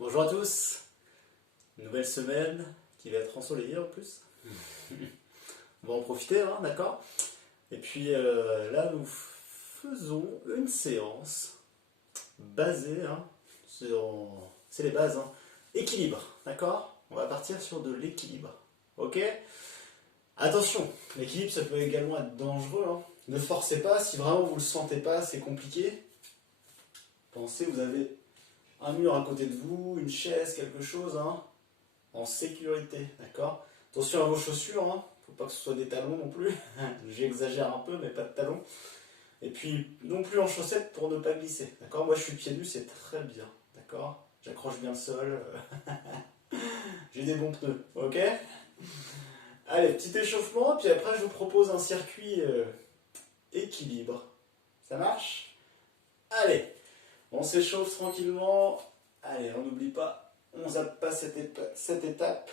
Bonjour à tous, nouvelle semaine qui va être ensoleillée en plus. On va en profiter, hein, d'accord? Et puis là, nous faisons une séance basée, hein, c'est les bases, hein, équilibre, d'accord? On va partir sur de l'équilibre, ok? Attention, l'équilibre ça peut également être dangereux, hein. Ne forcez pas, si vraiment vous ne le sentez pas, c'est compliqué. Pensez, vous avez un mur à côté de vous, une chaise, quelque chose, hein, en sécurité, d'accord? Attention à vos chaussures, hein, faut pas que ce soit des talons non plus, j'exagère un peu, mais pas de talons. Et puis non plus en chaussettes pour ne pas glisser, d'accord? Moi je suis pieds nus, c'est très bien, d'accord? J'accroche bien le sol, j'ai des bons pneus, ok? Allez, petit échauffement, puis après je vous propose un circuit équilibre. Ça marche? Allez, on s'échauffe tranquillement. Allez, on n'oublie pas, on zappe pas cette étape.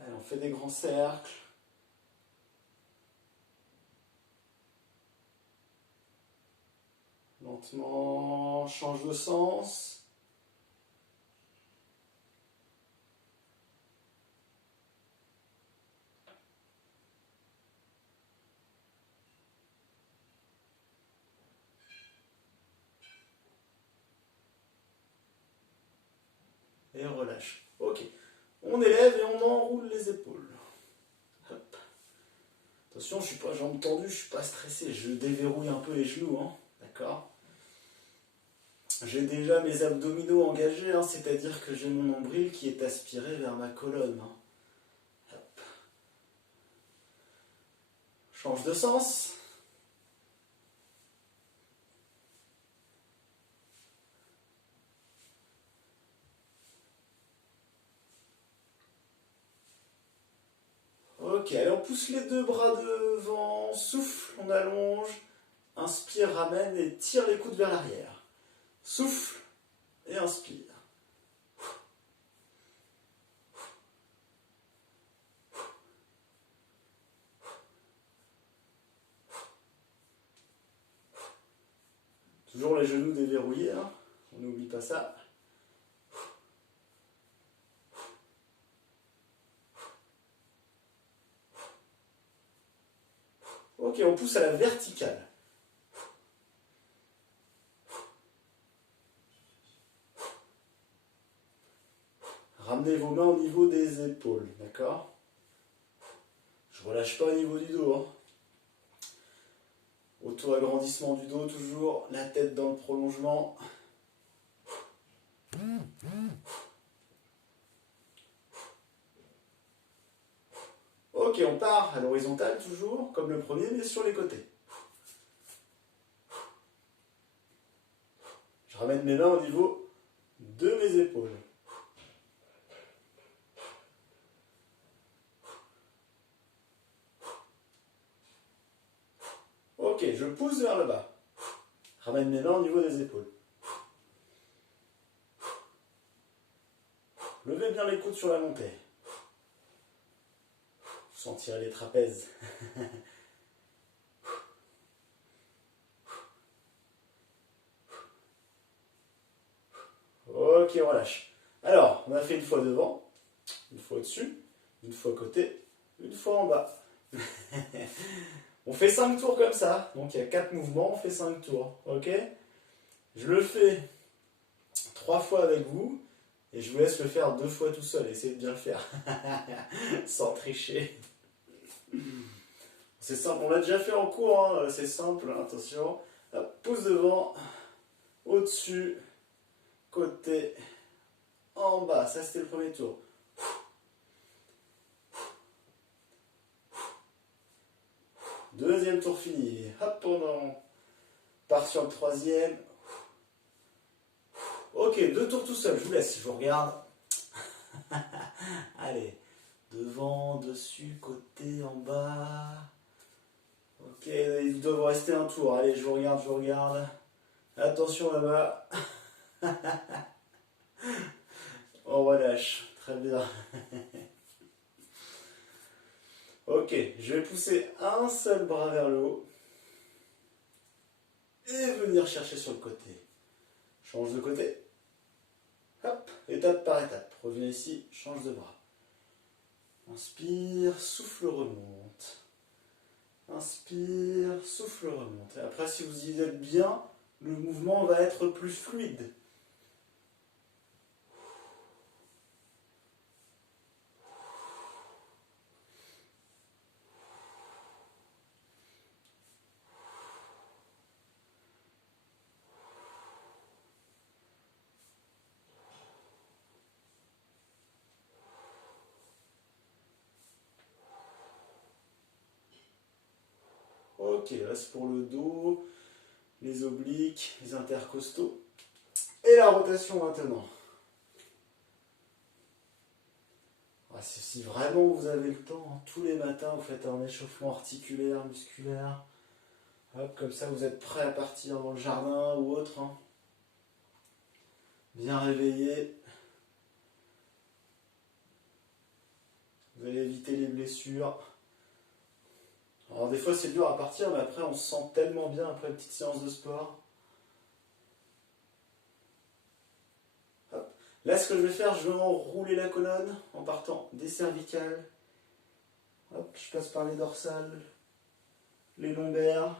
Allez, on fait des grands cercles. Lentement, change de sens. Et on relâche. Ok. On élève et on enroule les épaules. Hop. Attention, je suis pas jambes tendues, je suis pas stressé. Je déverrouille un peu les genoux, hein. D'accord? J'ai déjà mes abdominaux engagés, hein, c'est-à-dire que j'ai mon nombril qui est aspiré vers ma colonne. Hein. Hop. Change de sens. Ok, allez, on pousse les deux bras devant, souffle, on allonge, inspire, ramène et tire les coudes vers l'arrière. Souffle et inspire. Toujours les genoux déverrouillés, hein. On n'oublie pas ça. Ok, on pousse à la verticale. Ramenez vos mains au niveau des épaules, d'accord? Je ne relâche pas au niveau du dos. Hein. Auto-agrandissement du dos, toujours la tête dans le prolongement. Ok, on part à l'horizontale toujours, comme le premier, mais sur les côtés. Je ramène mes mains au niveau de mes épaules. Ok, je pousse vers le bas. Ramène mes mains au niveau des épaules. Levez bien les coudes sur la montée. Vous sentirez les trapèzes. Ok, on relâche. Alors, on a fait une fois devant, une fois au-dessus, une fois côté, une fois en bas. On fait 5 tours comme ça. Donc il y a 4 mouvements, on fait 5 tours. Ok? Je le fais 3 fois avec vous et je vous laisse le faire 2 fois tout seul. Essayez de bien le faire. Sans tricher. C'est simple, on l'a déjà fait en cours, hein. C'est simple, hein. Attention. Hop, pouce devant, au-dessus, côté, en bas. Ça c'était le premier tour. Deuxième tour fini. Hop, on part sur le troisième. Ok, 2 tours tout seul, je vous laisse, je vous regarde. Allez, devant, dessus, côté, en bas. Ok, il doit vous rester un tour. Allez, je vous regarde, je vous regarde. Attention là-bas. On relâche, très bien. Ok, je vais pousser un seul bras vers le haut. Et venir chercher sur le côté. Change de côté. étape par étape. Revenez ici, change de bras. Inspire, souffle, remonte. Inspire, souffle, remonte. Et après, si vous y êtes bien, le mouvement va être plus fluide. Ok, là c'est pour le dos, les obliques, les intercostaux. Et la rotation maintenant. Si vraiment vous avez le temps, hein, tous les matins vous faites un échauffement articulaire, musculaire. Hop, comme ça vous êtes prêt à partir dans le jardin ou autre. Hein. Bien réveillé. Vous allez éviter les blessures. Alors des fois c'est dur à partir, mais après on se sent tellement bien après une petite séance de sport. Hop. Là ce que je vais faire, je vais enrouler la colonne en partant des cervicales. Hop, je passe par les dorsales, les lombaires.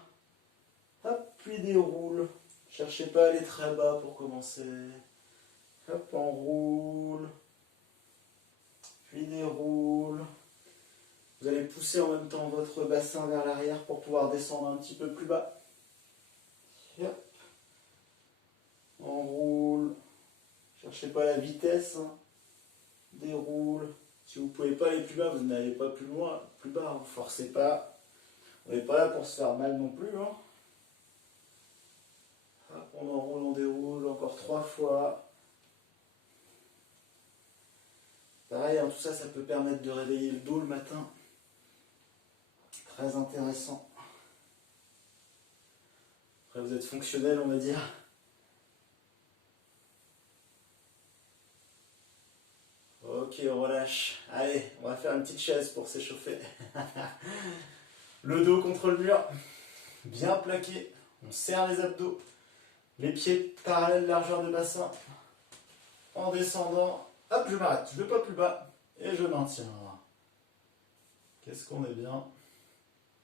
Hop, puis déroule. Cherchez pas à aller très bas pour commencer. Hop, enroule. Puis déroule. Vous allez pousser en même temps votre bassin vers l'arrière pour pouvoir descendre un petit peu plus bas. Hop. Enroule. Cherchez pas la vitesse. Hein. Déroule. Si vous ne pouvez pas aller plus bas, vous n'allez pas plus loin, plus bas. Hein. Forcez pas. On n'est pas là pour se faire mal non plus. Hein. Hop, on enroule, on déroule. Encore 3 fois. Pareil, hein, tout ça, ça peut permettre de réveiller le dos le matin. Très intéressant. Après, vous êtes fonctionnel, on va dire. Ok, on relâche. Allez, on va faire une petite chaise pour s'échauffer. Le dos contre le mur. Bien plaqué. On serre les abdos. Les pieds parallèles, largeur de bassin. En descendant. Hop, je m'arrête. Je ne vais pas plus bas. Et je maintiens. Qu'est-ce qu'on est bien.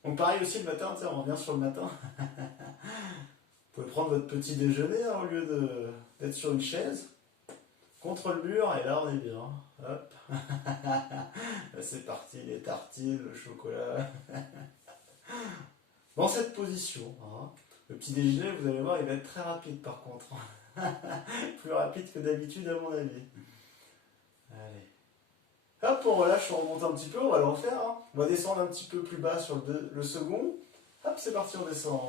Donc pareil aussi le matin, on revient sur le matin. Vous pouvez prendre votre petit déjeuner hein, au lieu d'être sur une chaise. Contre le mur, et là on est bien. Hop. Là c'est parti, les tartines, le chocolat. Dans cette position, hein, le petit déjeuner, vous allez voir, il va être très rapide par contre. Plus rapide que d'habitude à mon avis. Allez. Hop, on relâche, on remonte un petit peu, on va le refaire. Hein. On va descendre un petit peu plus bas sur le second. Hop, c'est parti, on descend.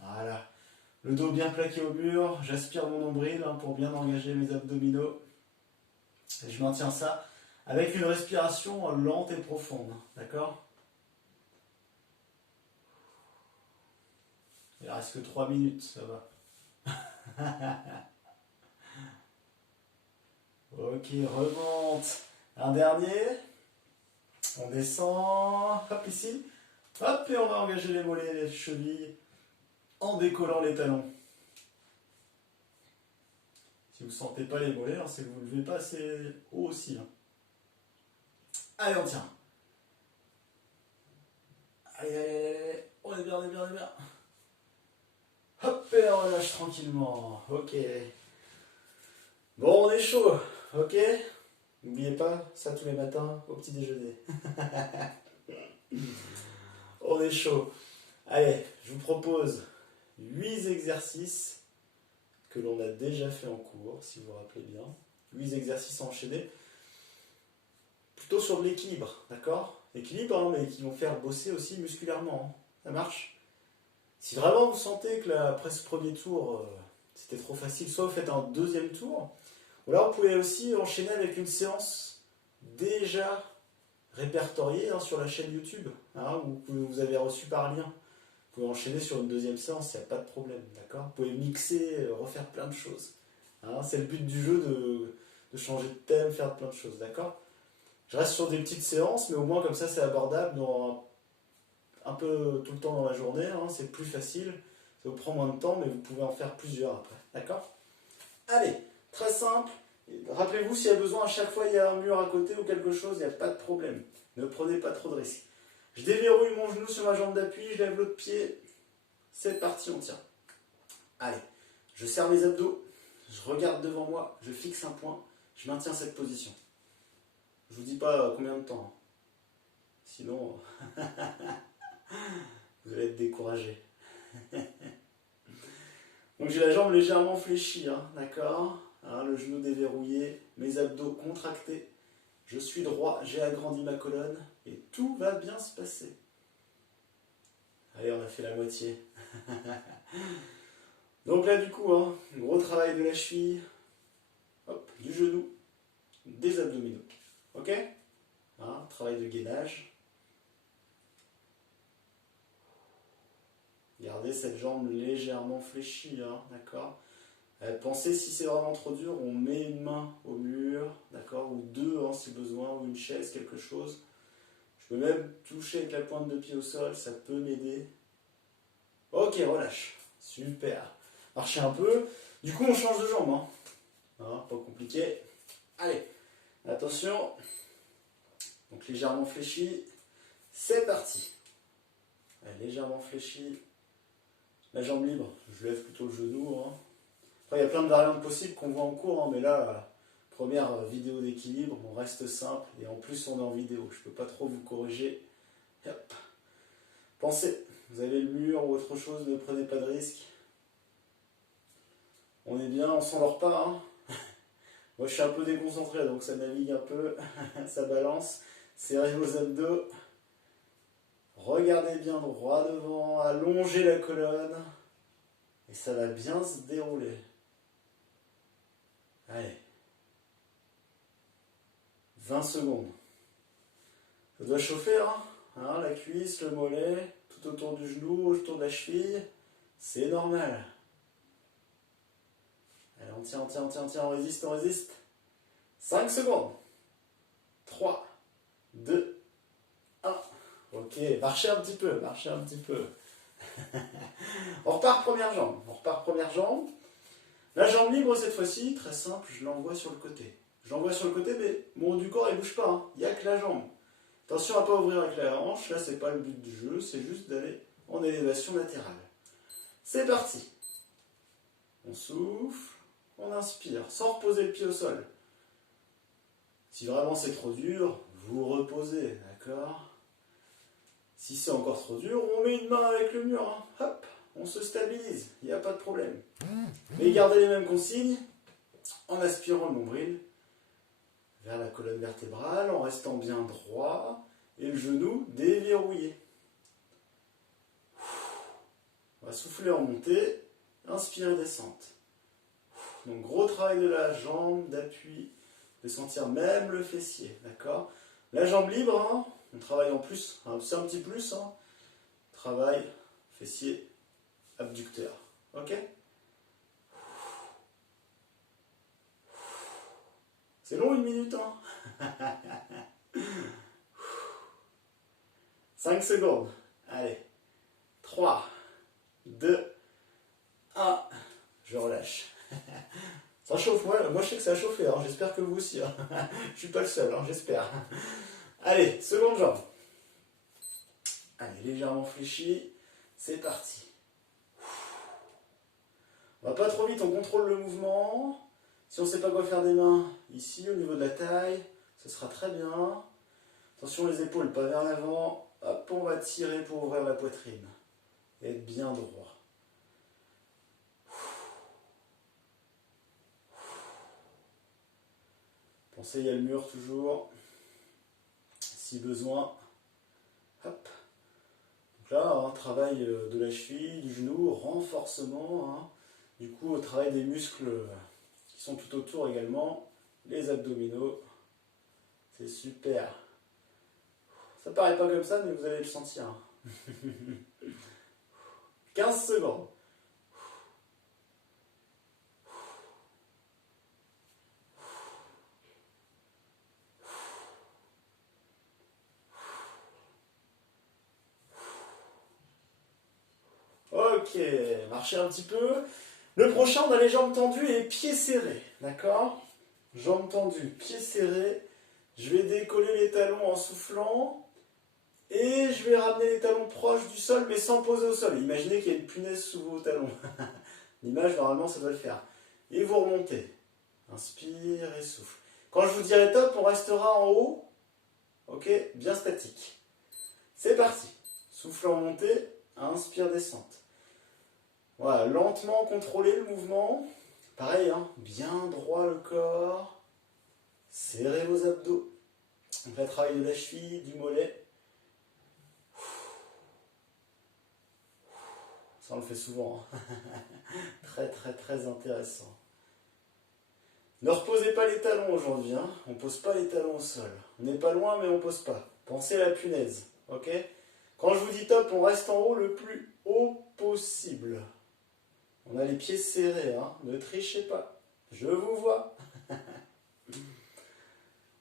Voilà. Le dos bien plaqué au mur, j'aspire mon nombril hein, pour bien engager mes abdominaux. Et je maintiens ça avec une respiration lente et profonde. D'accord ? Il reste que 3 minutes, ça va. Ok, remonte. Un dernier. On descend. Hop, ici. Hop, et on va engager les mollets, les chevilles en décollant les talons. Si vous ne sentez pas les mollets, c'est que vous ne levez pas assez haut aussi. Hein. Allez, on tient. Allez, allez, allez. On est bien, on est bien, on est bien. Hop, et on relâche tranquillement. Ok. Bon, on est chaud. Ok. N'oubliez pas, ça tous les matins au petit déjeuner. On est chaud. Allez, je vous propose 8 exercices que l'on a déjà fait en cours, si vous vous rappelez bien. 8 exercices enchaînés. Plutôt sur de l'équilibre, d'accord ? L'équilibre, hein, mais qui vont faire bosser aussi musculairement. Hein. Ça marche ? Si vraiment vous sentez que après ce premier tour, c'était trop facile, soit vous faites un deuxième tour, ou alors vous pouvez aussi enchaîner avec une séance déjà répertoriée hein, sur la chaîne YouTube, hein, où vous avez reçu par lien. Vous pouvez enchaîner sur une deuxième séance, il n'y a pas de problème, d'accord ? Vous pouvez mixer, refaire plein de choses. Hein, c'est le but du jeu de changer de thème, faire plein de choses, d'accord ? Je reste sur des petites séances, mais au moins comme ça c'est abordable dans un peu tout le temps dans la journée, hein, c'est plus facile, ça vous prend moins de temps, mais vous pouvez en faire plusieurs après, d'accord ? Allez, très simple, Rappelez-vous, s'il y a besoin, à chaque fois, il y a un mur à côté ou quelque chose, il n'y a pas de problème. Ne prenez pas trop de risques. Je déverrouille mon genou sur ma jambe d'appui, je lève l'autre pied. C'est parti, on tient. Allez, je serre mes abdos, je regarde devant moi, je fixe un point, je maintiens cette position. Je vous dis pas combien de temps. Sinon, vous allez être découragé. Donc j'ai la jambe légèrement fléchie, hein, d'accord, hein, le genou déverrouillé, mes abdos contractés. Je suis droit, j'ai agrandi ma colonne et tout va bien se passer. Allez, on a fait la moitié. Donc là du coup, hein, gros travail de la cheville, hop, du genou, des abdominaux. Ok, hein, travail de gainage. Gardez cette jambe légèrement fléchie, hein, d'accord. Pensez, si c'est vraiment trop dur, on met une main au mur, d'accord, ou deux hein, si besoin, ou une chaise, quelque chose. Je peux même toucher avec la pointe de pied au sol, ça peut m'aider. Ok, relâche. Super. Marchez un peu. Du coup, on change de jambe. Hein, pas compliqué. Allez, attention. Donc légèrement fléchi. C'est parti. Allez, légèrement fléchi. La jambe libre, je lève plutôt le genou. Hein. Après, il y a plein de variantes possibles qu'on voit en cours, hein, mais là, première vidéo d'équilibre, on reste simple et en plus on est en vidéo. Je ne peux pas trop vous corriger. Hop. Pensez, vous avez le mur ou autre chose, ne prenez pas de risque. On est bien, on s'endort pas. Hein. Moi je suis un peu déconcentré, donc ça navigue un peu, ça balance. Serrez vos abdos. Regardez bien droit devant, allongez la colonne. Et ça va bien se dérouler. Allez. 20 secondes. Ça doit chauffer, hein, la cuisse, le mollet, tout autour du genou, autour de la cheville. C'est normal. Allez, on tient, on résiste, on résiste. 5 secondes. 3, 2, 1. Ok, marchez un petit peu, marchez un petit peu. On repart première jambe. La jambe libre cette fois-ci, très simple, je l'envoie sur le côté. Je l'envoie sur le côté, mais mon haut du corps il bouge pas, hein. Il n'y a que la jambe. Attention à ne pas ouvrir avec la hanche, là c'est pas le but du jeu, c'est juste d'aller en élévation latérale. C'est parti. On souffle, on inspire, sans reposer le pied au sol. Si vraiment c'est trop dur, vous reposez, d'accord? Si c'est encore trop dur, on met une main avec le mur, hein. Hop, on se stabilise, il n'y a pas de problème. Mais gardez les mêmes consignes, en aspirant le nombril vers la colonne vertébrale, en restant bien droit, et le genou déverrouillé. On va souffler en montée, inspire et descente. Donc gros travail de la jambe, d'appui, de sentir même le fessier, d'accord? La jambe libre, hein, on travaille en plus, hein, c'est un petit plus, hein, travail fessier abducteur, ok? C'est long, 1 minute, hein? 5 secondes. Allez. 3, 2, 1. Je relâche. Ça chauffe, moi je sais que ça a chauffé, hein. J'espère que vous aussi. Hein. Je suis pas le seul, hein, j'espère. Allez, seconde jambe. Allez, légèrement fléchi. C'est parti. On va pas trop vite, on contrôle le mouvement. Si on ne sait pas quoi faire des mains, ici au niveau de la taille, ce sera très bien. Attention les épaules, pas vers l'avant. Hop, on va tirer pour ouvrir la poitrine. Et être bien droit. Pensez, il y a le mur toujours. Si besoin. Hop. Donc là, hein, travail de la cheville, du genou, renforcement. Hein. Du coup, travail des muscles qui sont tout autour également. Les abdominaux. C'est super. Ça paraît pas comme ça, mais vous allez le sentir. 15 secondes. Ok, marchez un petit peu. Le prochain, on a les jambes tendues et pieds serrés, d'accord? jambes tendues, pieds serrés. Je vais décoller les talons en soufflant. Et je vais ramener les talons proches du sol, mais sans poser au sol. Imaginez qu'il y a une punaise sous vos talons. L'image, normalement, ça doit le faire. Et vous remontez. Inspire et souffle. Quand je vous dirai top, on restera en haut. Ok, bien statique. C'est parti. Souffle en montée, inspire, descente. Voilà, lentement contrôlez le mouvement. Pareil, hein, bien droit le corps. Serrez vos abdos. On fait le travail de la cheville, du mollet. Ça, on le fait souvent. Hein. Très, très, très intéressant. Ne reposez pas les talons aujourd'hui. Hein. On ne pose pas les talons au sol. On n'est pas loin, mais on ne pose pas. Pensez à la punaise. Ok ? Quand je vous dis top, on reste en haut le plus haut possible. On a les pieds serrés. Hein. Ne trichez pas. Je vous vois.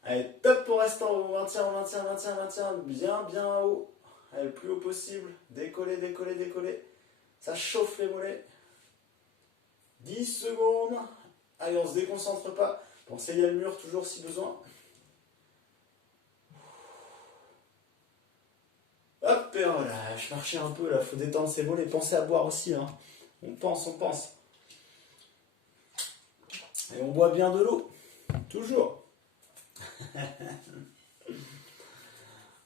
Allez, top, on reste en haut. Maintien, maintien, maintien, maintien. Bien, bien haut. Allez, le plus haut possible. Décollez, décollez, décollez. Ça chauffe les mollets. 10 secondes. Allez, on ne se déconcentre pas. Pensez, il y a le mur toujours si besoin. Hop, et relâche. Marchez un peu là. Il faut détendre ses mollets. Pensez à boire aussi. Hein. On pense, on pense. Et on boit bien de l'eau. Toujours.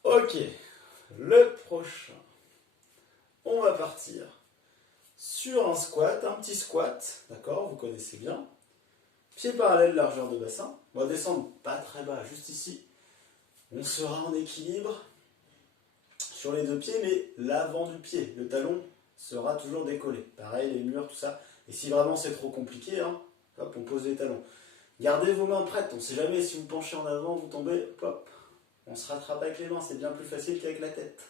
Ok. Le prochain. On va partir sur un squat, un petit squat, d'accord, vous connaissez bien. Pieds parallèles, largeur de bassin. On va descendre pas très bas, juste ici. On sera en équilibre sur les deux pieds, mais l'avant du pied, le talon, sera toujours décollé. Pareil, les murs, tout ça. Et si vraiment c'est trop compliqué, hein, hop, on pose les talons. Gardez vos mains prêtes, on ne sait jamais si vous penchez en avant, vous tombez, hop, on se rattrape avec les mains, c'est bien plus facile qu'avec la tête.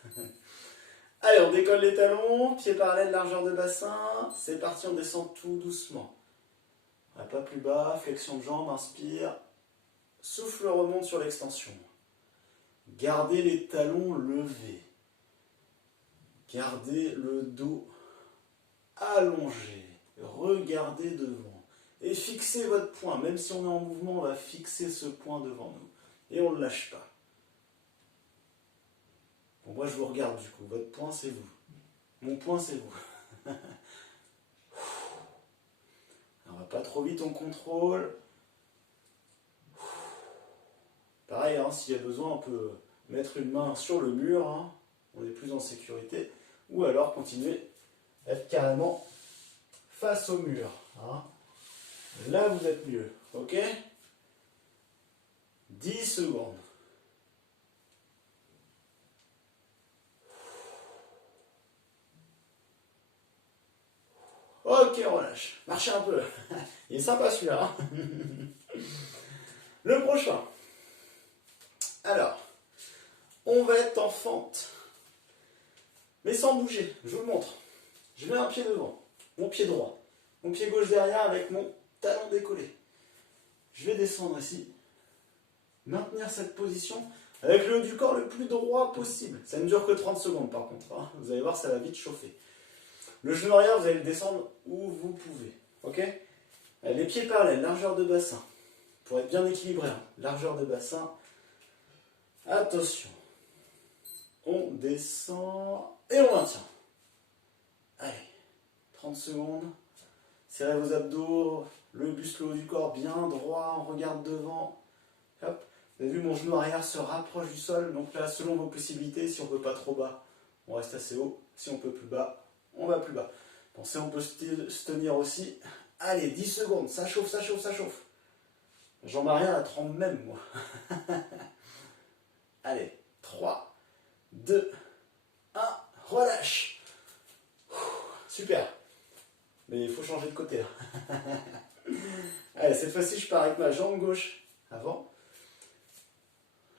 Allez, on décolle les talons, pieds parallèles, largeur de bassin. C'est parti, on descend tout doucement. Pas plus bas, flexion de jambe, inspire. Souffle, remonte sur l'extension. Gardez les talons levés. Gardez le dos allongé. Regardez devant. Et fixez votre point. Même si on est en mouvement, on va fixer ce point devant nous. Et on ne le lâche pas. Bon, moi, je vous regarde du coup. Votre point, c'est vous. Mon point, c'est vous. On va pas trop vite, on contrôle. Pareil, hein, s'il y a besoin, on peut mettre une main sur le mur. Hein, on est plus en sécurité. Ou alors continuer à être carrément face au mur. Hein. Là, vous êtes mieux. Ok ? 10 secondes. Ok, on relâche. Marchez un peu. Il est sympa celui-là. Hein. Le prochain. Alors, on va être en fente. Mais sans bouger. Je vous le montre. Je mets un pied devant. Mon pied droit. Mon pied gauche derrière avec mon talon décollé. Je vais descendre ici. Maintenir cette position avec le haut du corps le plus droit possible. Ça ne dure que 30 secondes par contre. Hein. Vous allez voir, ça va vite chauffer. Le genou arrière, vous allez le descendre où vous pouvez. Ok ? Les pieds parallèles, largeur de bassin. Pour être bien équilibré, hein. Largeur de bassin. Attention. On descend et on maintient. Allez, 30 secondes. Serrez vos abdos, le buste, le haut du corps bien droit, on regarde devant. Hop. Vous avez vu, mon genou arrière se rapproche du sol. Donc là, selon vos possibilités, si on ne peut pas trop bas, on reste assez haut. Si on peut plus bas, on va plus bas. Pensez, on peut se tenir aussi. Allez, 10 secondes, ça chauffe, ça chauffe, ça chauffe. Jambe arrière, elle tremble même, moi. Allez, 3, 2, 1, relâche. Super. Mais il faut changer de côté. Allez, cette fois-ci, je pars avec ma jambe gauche avant.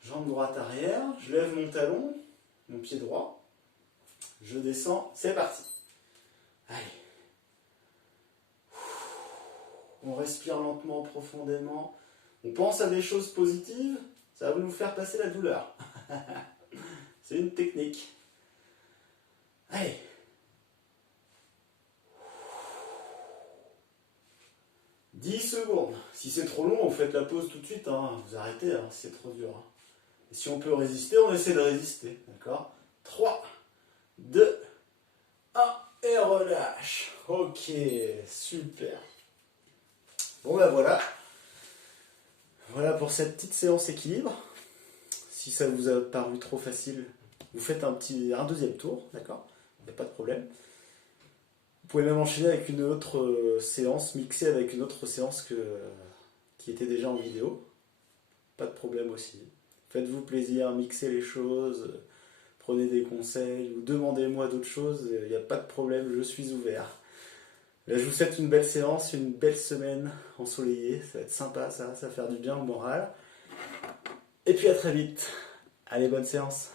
Jambe droite arrière. Je lève mon talon, mon pied droit. Je descends. C'est parti. Allez. On respire lentement, profondément. On pense à des choses positives. Ça va nous faire passer la douleur. C'est une technique. Allez. 10 secondes. Si c'est trop long, vous faites la pause tout de suite, hein. Vous arrêtez hein, si c'est trop dur. Hein. Et si on peut résister, on essaie de résister. D'accord? 3, 2, 1, et relâche. Ok, super. Bon ben voilà. Voilà pour cette petite séance équilibre. Si ça vous a paru trop facile, vous faites un deuxième tour, d'accord? Il n'y a pas de problème. Vous pouvez même enchaîner avec une autre séance, mixer avec une autre séance qui était déjà en vidéo. Pas de problème aussi. Faites-vous plaisir, mixez les choses, prenez des conseils ou demandez-moi d'autres choses, il n'y a pas de problème, je suis ouvert. Là, je vous souhaite une belle séance, une belle semaine ensoleillée, ça va être sympa ça va faire du bien au moral. Et puis à très vite. Allez, bonne séance.